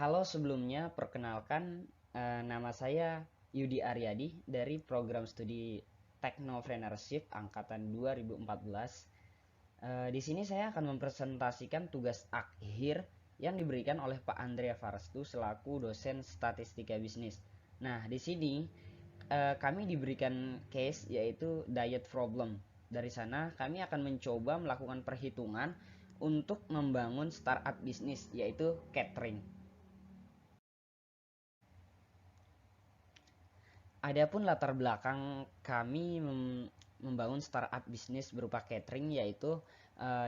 Halo sebelumnya, perkenalkan nama saya Yudi Aryadi dari program studi Technopreneurship angkatan 2014. Di sini saya akan mempresentasikan tugas akhir yang diberikan oleh Pak Andrea Farastu selaku dosen statistika bisnis. Nah, di sini kami diberikan case yaitu diet problem. Dari sana kami akan mencoba melakukan perhitungan untuk membangun startup bisnis yaitu catering. Adapun latar belakang kami membangun startup bisnis berupa catering yaitu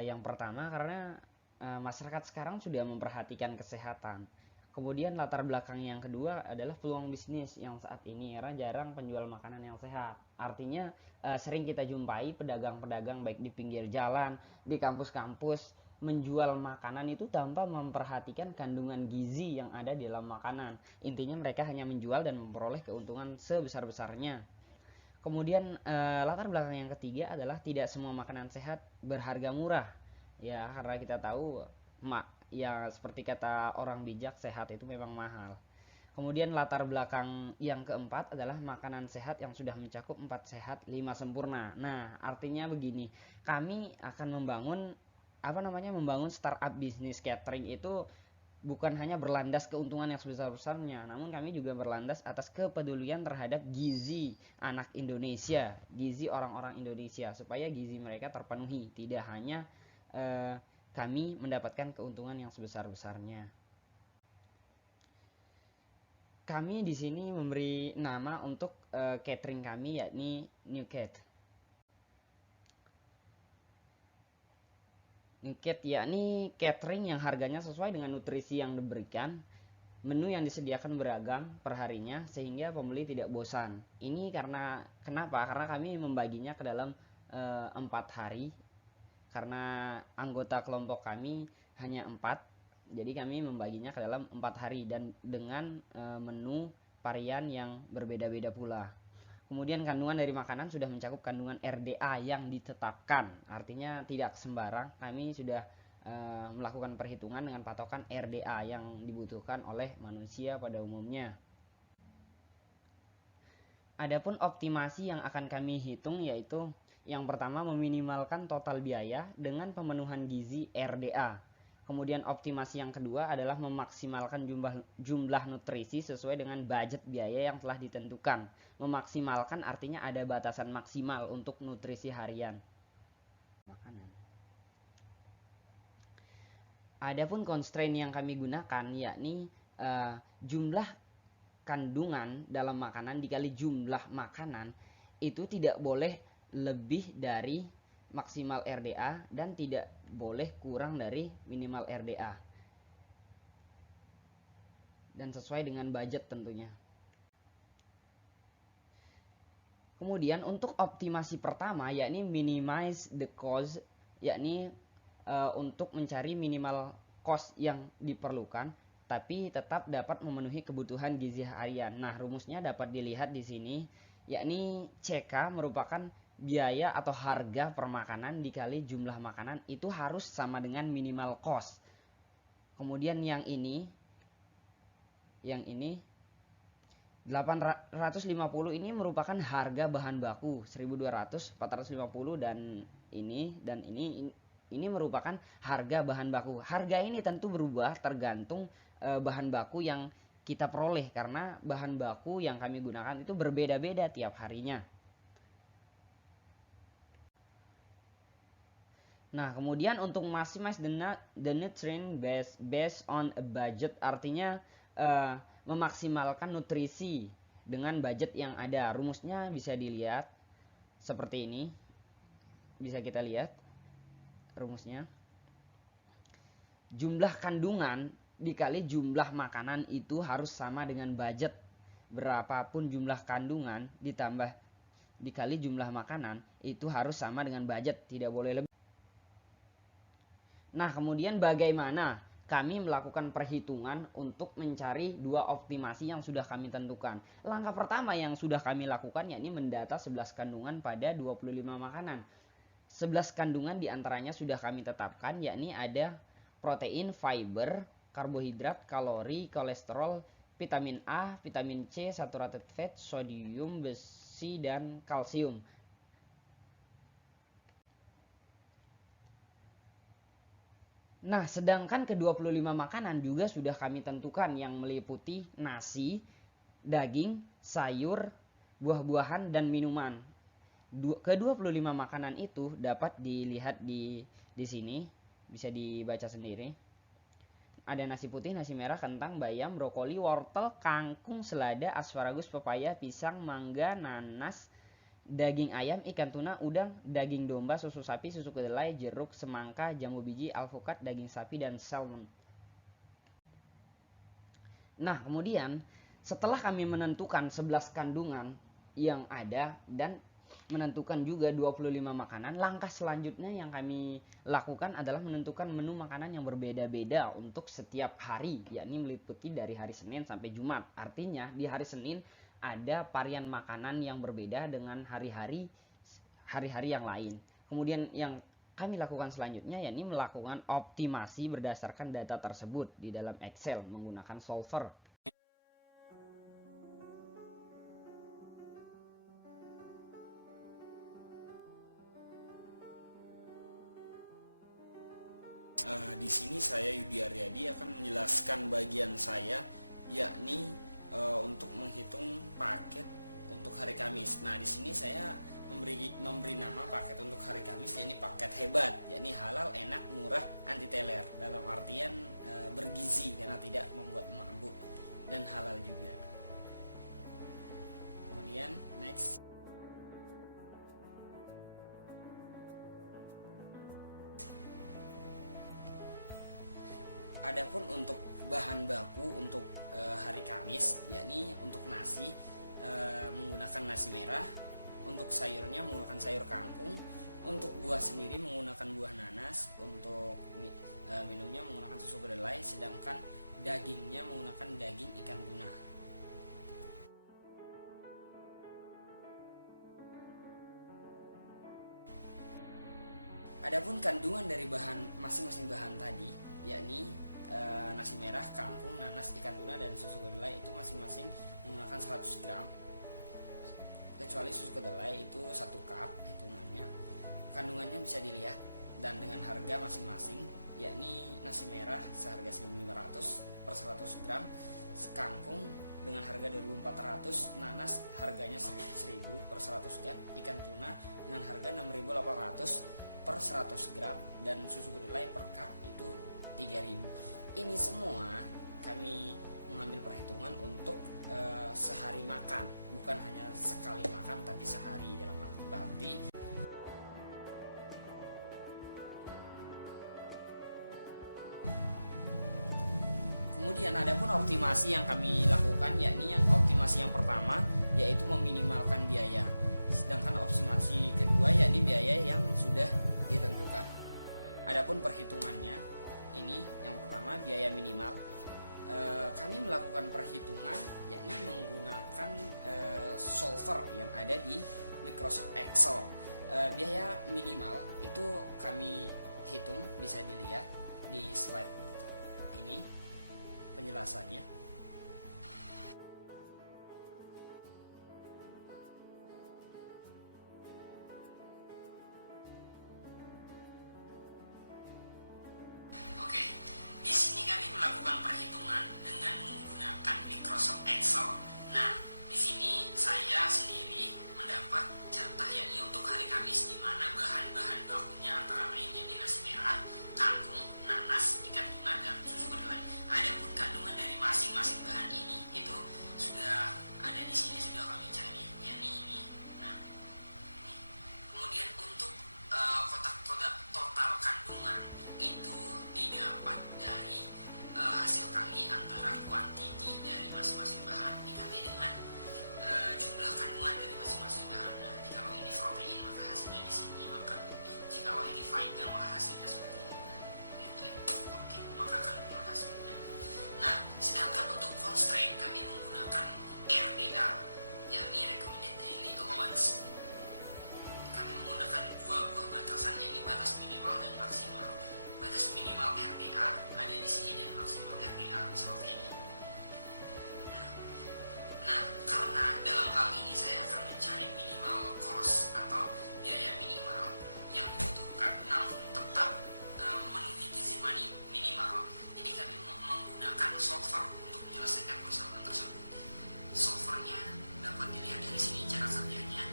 yang pertama karena masyarakat sekarang sudah memperhatikan kesehatan. Kemudian latar belakang yang kedua adalah peluang bisnis yang saat ini karena jarang penjual makanan yang sehat. Artinya sering kita jumpai pedagang-pedagang baik di pinggir jalan, di kampus-kampus menjual makanan itu tanpa memperhatikan kandungan gizi yang ada di dalam makanan. Intinya mereka hanya menjual dan memperoleh keuntungan sebesar-besarnya. Kemudian latar belakang yang ketiga adalah tidak semua makanan sehat berharga murah. Ya, karena kita tahu ya seperti kata orang bijak, sehat itu memang mahal. Kemudian latar belakang yang keempat adalah makanan sehat yang sudah mencakup 4 sehat 5 sempurna. Nah, artinya begini, kami akan membangun startup bisnis catering itu bukan hanya berlandas keuntungan yang sebesar-besarnya, namun kami juga berlandas atas kepedulian terhadap gizi anak Indonesia, gizi orang-orang Indonesia, supaya gizi mereka terpenuhi, tidak hanya eh, kami mendapatkan keuntungan yang sebesar-besarnya. Kami di sini memberi nama untuk catering kami yakni New Cat. New Cat yakni catering yang harganya sesuai dengan nutrisi yang diberikan. Menu yang disediakan beragam perharinya sehingga pembeli tidak bosan. Ini karena kenapa? Karena kami membaginya ke dalam 4 hari. Karena anggota kelompok kami hanya 4, jadi kami membaginya ke dalam 4 hari dan dengan menu varian yang berbeda-beda pula. Kemudian kandungan dari makanan sudah mencakup kandungan RDA yang ditetapkan, artinya tidak sembarang. Kami sudah melakukan perhitungan dengan patokan RDA yang dibutuhkan oleh manusia pada umumnya. Adapun optimasi yang akan kami hitung yaitu yang pertama meminimalkan total biaya dengan pemenuhan gizi RDA. Kemudian optimasi yang kedua adalah memaksimalkan jumlah nutrisi sesuai dengan budget biaya yang telah ditentukan. Memaksimalkan artinya ada batasan maksimal untuk nutrisi harian makanan. Adapun constraint yang kami gunakan yakni jumlah kandungan dalam makanan dikali jumlah makanan itu tidak boleh lebih dari maksimal RDA dan tidak boleh kurang dari minimal RDA. Dan sesuai dengan budget tentunya. Kemudian untuk optimasi pertama yakni minimize the cost, yakni untuk mencari minimal cost yang diperlukan tapi tetap dapat memenuhi kebutuhan gizi harian. Nah, rumusnya dapat dilihat di sini, yakni CK merupakan biaya atau harga per makanan dikali jumlah makanan itu harus sama dengan minimal cost. Kemudian yang ini 850 ini merupakan harga bahan baku 1200, 450 dan ini merupakan harga bahan baku. Harga ini tentu berubah tergantung bahan baku yang kita peroleh karena bahan baku yang kami gunakan itu berbeda-beda tiap harinya. Nah, kemudian untuk maximize the nutrient based on a budget artinya memaksimalkan nutrisi dengan budget yang ada. Rumusnya bisa dilihat seperti ini. Bisa kita lihat rumusnya. Jumlah kandungan dikali jumlah makanan itu harus sama dengan budget. Berapapun jumlah kandungan ditambah dikali jumlah makanan itu harus sama dengan budget, tidak boleh lebih. Nah, kemudian bagaimana kami melakukan perhitungan untuk mencari dua optimasi yang sudah kami tentukan. Langkah pertama yang sudah kami lakukan yakni mendata 11 kandungan pada 25 makanan. 11 kandungan diantaranya sudah kami tetapkan yakni ada protein, fiber, karbohidrat, kalori, kolesterol, vitamin A, vitamin C, saturated fat, sodium, besi, dan kalsium. Nah, sedangkan ke-25 makanan juga sudah kami tentukan yang meliputi nasi, daging, sayur, buah-buahan, dan minuman. Ke-25 makanan itu dapat dilihat di sini, bisa dibaca sendiri. Ada nasi putih, nasi merah, kentang, bayam, brokoli, wortel, kangkung, selada, asparagus, pepaya, pisang, mangga, nanas, daging ayam, ikan tuna, udang, daging domba, susu sapi, susu kedelai, jeruk, semangka, jambu biji, alpukat, daging sapi, dan salmon. Nah, kemudian setelah kami menentukan 11 kandungan yang ada dan menentukan juga 25 makanan, langkah selanjutnya yang kami lakukan adalah menentukan menu makanan yang berbeda-beda untuk setiap hari, yakni meliputi dari hari Senin sampai Jumat. Artinya di hari Senin ada varian makanan yang berbeda dengan hari-hari yang lain. Kemudian yang kami lakukan selanjutnya yakni melakukan optimasi berdasarkan data tersebut di dalam Excel menggunakan solver. Di sini saya Yudi Aryadi akan menjelaskan bagian saya, yakni untuk menghitung paket untuk hari Kamis. Nah, di sini saya memberi nama paket untuk hari Kamis, yakni paket hebat, yakni halal, enak, murah, anti teler. Dalam artian bergizi karena tidak membuat mabuk dan halal juga. Kemudian next. Adapun untuk bahan baku untuk hari Kamis, yakni untuk nasi menggunakan nasi merah, untuk sayurnya menggunakan sayur kangkung, untuk buah sendiri menggunakan buah nanas, untuk minumnya menggunakan susu kedelai, sedangkan dagingnya menggunakan daging ikan tuna. Adapun kandungan dari masing-masing bahan tadi, yakni nasi merah, kangkung, nanas, ikan tuna, dan susu kedelai itu masing-masing menggunakan 100 gram, kecuali susu kedelai itu 1 cup hitungannya. Kandungannya bisa dilihat dan dengan harga masing-masing, yakni nasi merah seharga 1.500 per 100 gram, kangkung dengan harga 2.400, nanas harganya 1.000 per 100 gram, ikan tuna dengan harga 6.800 per 100 gram, dan susu kedelai per cup itu 3.000. Ini semua kami mengambil perhitungan untuk sehari makan, bukan hanya sekali makan tapi sehari dalam waktu berarti. Kemudian ada pun optimasi yang kami lakukan, yakni optimasi yang pertama yaitu meminimalkan biaya, sedangkan optimasi kedua yakni biaya yang sudah ditentukan. Adapun perhitungannya, ini yang pertama biaya minimal. Kami melakukan perhitungan yakni menggunakan solver yang ada di Microsoft Excel. Biaya minimal itu kami hitung, bisa dilihat di slide ini penjelasannya. Melakukan perhitungan dengan menggunakan Microsoft Excel. Nah, di sini saya sendiri mendapat jatah yakni untuk hari Kamis, di mana bahan-bahan bakunya antara lain yakni nasi merah, kangkung, nanas, ikan tuna, dan susu kedelai. Adapun kandungan dari masing-masing bahan ini itu sudah ada di sini, sudah kami cari yakni ini. Nah, ini. Kemudian untuk kotak-kotak total kandungan itu didapat dari hasil kali antara kuantiti dari masing-masing bahan dikali dengan jumlah kandungan dari masing-masing bahan. Nah, jika ini protein maka hasilnya di sini, maka jika ini fiber maka hasilnya seperti ini. Oke, maka akan keluar hasilnya. Nah, sedangkan untuk constraint kami menggunakan RDA, yakni recommended daily allowance. Kami menggunakan dua buah batasan, yakni batas minimal dan maksimal. Batas minimal RDA ada di sini dan maksimal RDA seperti ini. Nah, karena dalam hal ini saya akan mencari minimal cost atau biaya minimal yang dibutuhkan namun tetap memenuhi gizi minimal. Jadi kami menggunakan solver untuk menyelesaikan persoalan tersebut. Solvernya dapat dilihat dari sini cara kerjanya.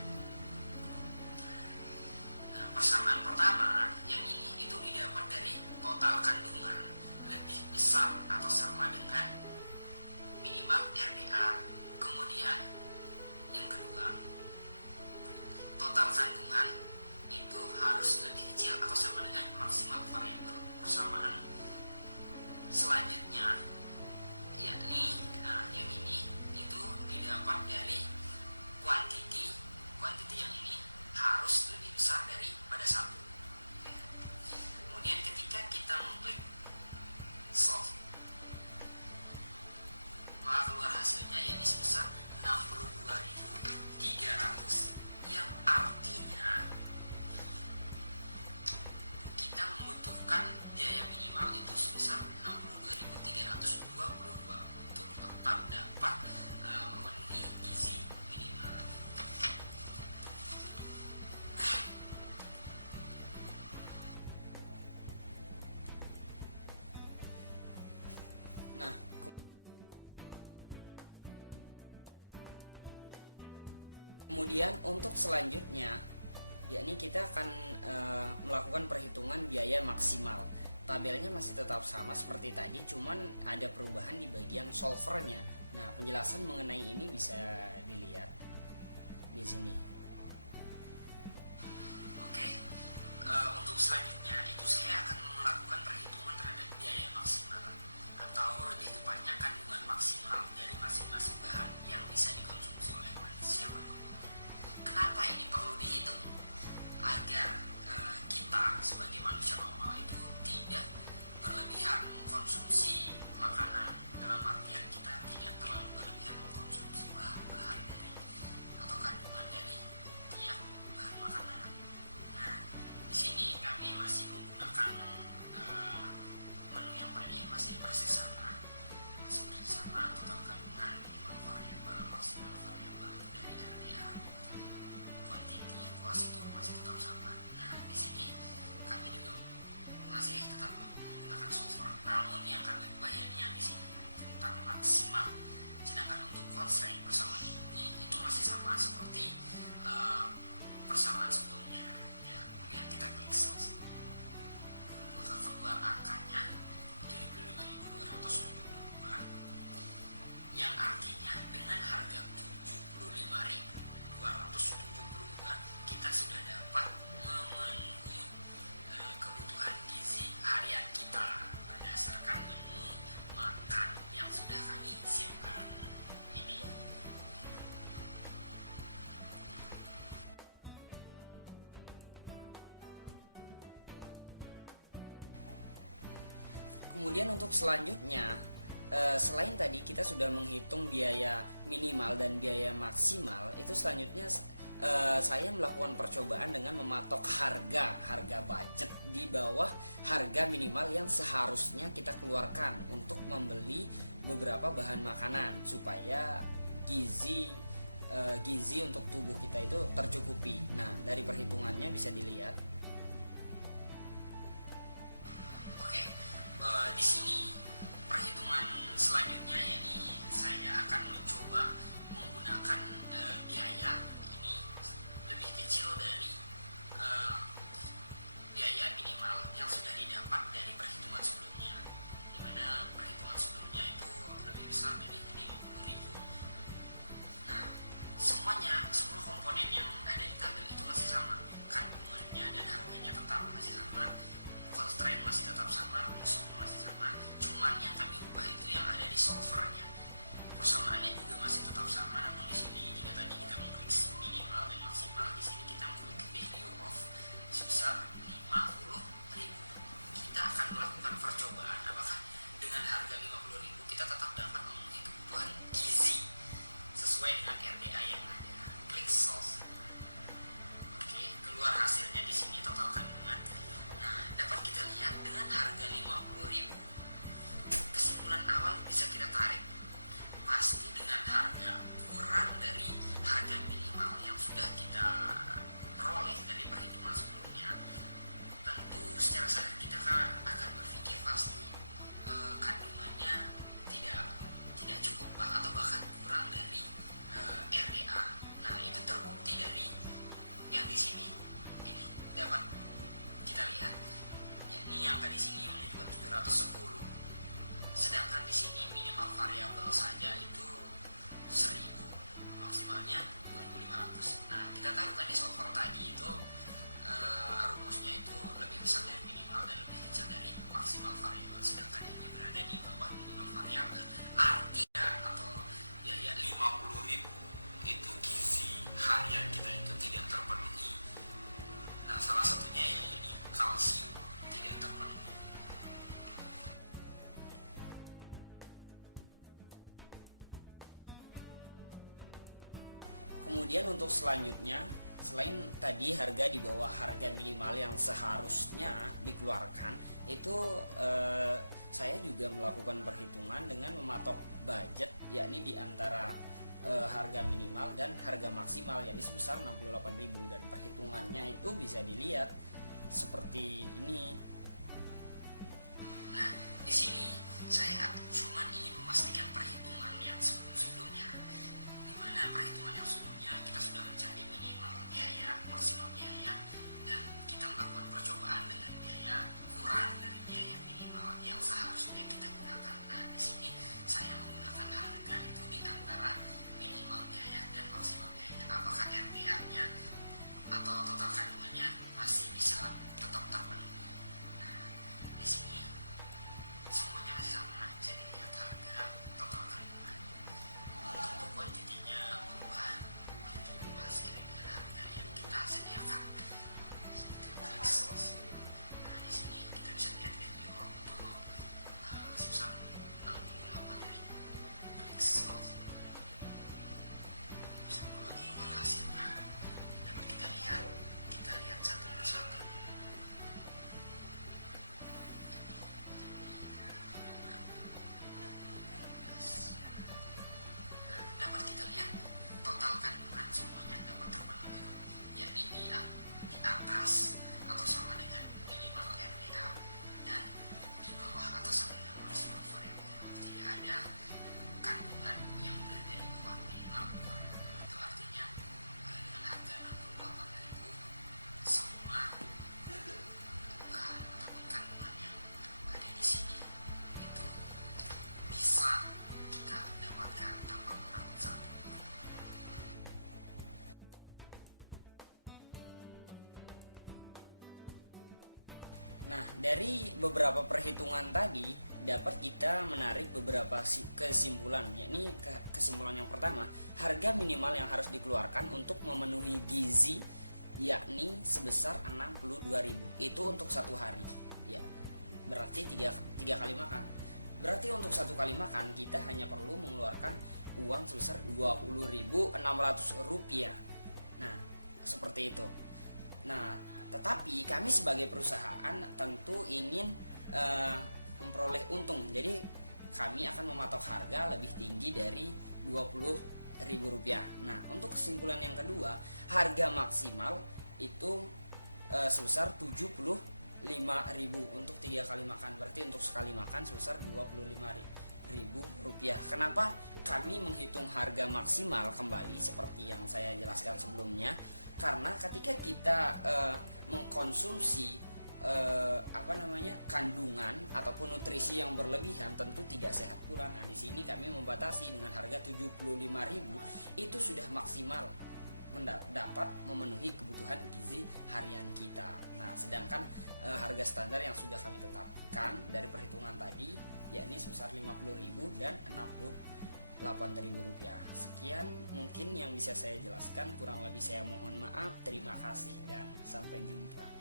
Nah, persamaan pertama yang ini itu didapat dari total kandungan lebih besar atau sama dengan minimal RDA. Kemudian yang kedua, total kandungan itu harus lebih kecil atau sama dengan maksimal variabel persamaan. Selanjutnya yakni yang ini itu didapat dari kuantiti yang ini harus lebih besar daripada 1. Kemudian ketika kita mengklik solve, maka keluar hasilnya yakni sebesar 62.300, yang artinya kita membutuhkan biaya minimal itu sebesar 62.322 untuk tetap dapat memenuhi gizi minimal. Nah, kemudian untuk selanjutnya yakni kita akan melakukan perhitungan biaya maksimal. Tabelnya masih tetap sama seperti tadi, cuman ada perubahan di bagian solvernya. Nah, penjelasan mengenai ini bisa dilihat di sini. Oke, untuk selanjutnya itu saya akan melakukan perhitungan terhadap biaya maksimal atau lebih tepatnya kandungan maksimal dari masing-masing bahan yang bisa dikonsumsi oleh manusia pada umumnya. Kenapa ini perlu dihitung? Agar kita sebagai manusia normal itu tidak berlebihan mengkonsumsi makanan, dalam artian kita tidak terlalu berlebihan mengkonsumsi bahan-bahan dari atau kandungan dari tiap bahan makanan. Nah, di sini kami masih menggunakan menu yang tadi masih persis sama total kandungan, minimal variabel, maksimal variabel dari RDA, kuantiti, kuas itu masih tetap sama. Nah, di sini kami juga masih tetap menggunakan solver, namun yang kami ubah yakni yang di sini tentang maksimal. Sedangkan untuk constraint persamaan ini itu masih sama seperti persamaan sebelumnya. Ya, kemudian kita klik solve, maka keluar angkanya 75.272, yang artinya dengan harga 75.272 kita sudah dapat memenuhi kebutuhan gizi harian kita berdasarkan menu makan yang sudah kami siapkan ini. Kemudian untuk selanjutnya, selain tadi kita sudah menghitung biaya minimal dan biaya maksimal, itu selanjutnya saya melakukan percobaan dengan mematok harga budget di bawah harga minimal yang seharusnya kita keluarkan untuk membeli beberapa bahan makanan supaya gizi untuk tubuh kita itu tercukupi. Nah, dari perhitungannya bisa dilihat. Oke, di sini perhitungan selanjutnya yakni saya akan mencoba menggunakan biaya ini lebih kecil dari biaya minimal yang sudah didapat dari perhitungan sebelumnya, di mana perhitungan sebelumnya itu lebih besar dari 50.000. Nah, semua komponen yang ada di tabel itu masih sama, kandungannya dan kemudian untuk selanjutnya, selain tadi harga di bawah harga minimal yang seharusnya dikeluarkan, itu saya juga melakukan perhitungan dengan mematok budget, yakni di antara harga minimal dan harga maksimal, yakni sebesar 68.000, dan perhitungannya itu bisa dilihat seperti ini. Nah, di sini saya cuma ingin memastikan perhitungan yang sebelum-sebelumnya, di mana perhitungan yang sebelumnya kita sudah mencari minimal biaya, maksimal biaya, dan kita melakukan percobaan dengan biaya kurang dari biaya minimal yang seharusnya kita gunakan. Nah, di sini saya menggunakan harga itu di antara minimal biaya dan maksimal biaya. Apakah RBA-nya atau total kandungannya masih bisa tetap terpenuhi? Nah, di sini semuanya masih sama, jadi lihat harga total kandungan. Untuk kuantitinya berubah, seiring dengan harga yang kita sediakan. Klik source. Nah, di sini kita bisa lihat video untuk sebesar 68.000. Klik source. Bisa keluar hasilnya. Dapat kita lihat satu persatu. Dapat kita lihat total kandungan semuanya dapat terpenuhi, yakni di atas atau sama dengan minimal RDA, dan di bawah atau sama dengan maksimal variabel. Tidak ada kandungan yang berada di bawah minimal. Itu artinya dengan harga 68.000 semua bahan ataupun kandungan yang ada di sini itu bisa kita dapatkan tanpa kurang satu. Nah, dari beberapa perhitungan tadi dapat kita menarik beberapa kesimpulan, yakni kesimpulan yang pertama, harga minimal yang harus dikeluarkan untuk memenuhi gizi yakni sebesar 62.000 itu untuk satu hari, ya berarti tiga kali makan. Berarti untuk satu kali makan kita hanya perlu mengeluarkan uang sebesar 20.600 rupiah. Nah, seperti itu. Nah, tetapi kami sebagai perusahaan tentu ingin memperoleh untung. Jadi kami akan mematok harga lebih tinggi dari 20.000 rupiah. Nah, untuk kesimpulan yang kedua, harga maksimal itu sebesar 75.000 untuk 3 kali makan. Berarti untuk sekali makan sebesar 25.000 rupiah. Kenapa kami menghitung harga maksimal kembali seperti yang saya jelaskan sebelumnya? Karena ketika kita mengkonsumsi kandungan ataupun nutrisi yang berlebihan tentu tidak sehat pula. Nah, di sini kami membatasi dengan harga 75.000 itu sudah maksimal dapat memenuhi kebutuhan gizi harian kita. Nah, sedangkan harga standar yang sudah kami tetapkan dari perhitungan tadi yakni sebesar 50.000 dan 68.000 rupiah. Sekian mungkin yang bisa saya jelaskan, kurang lebih saya mohon maaf. Terima kasih dan sampai jumpa.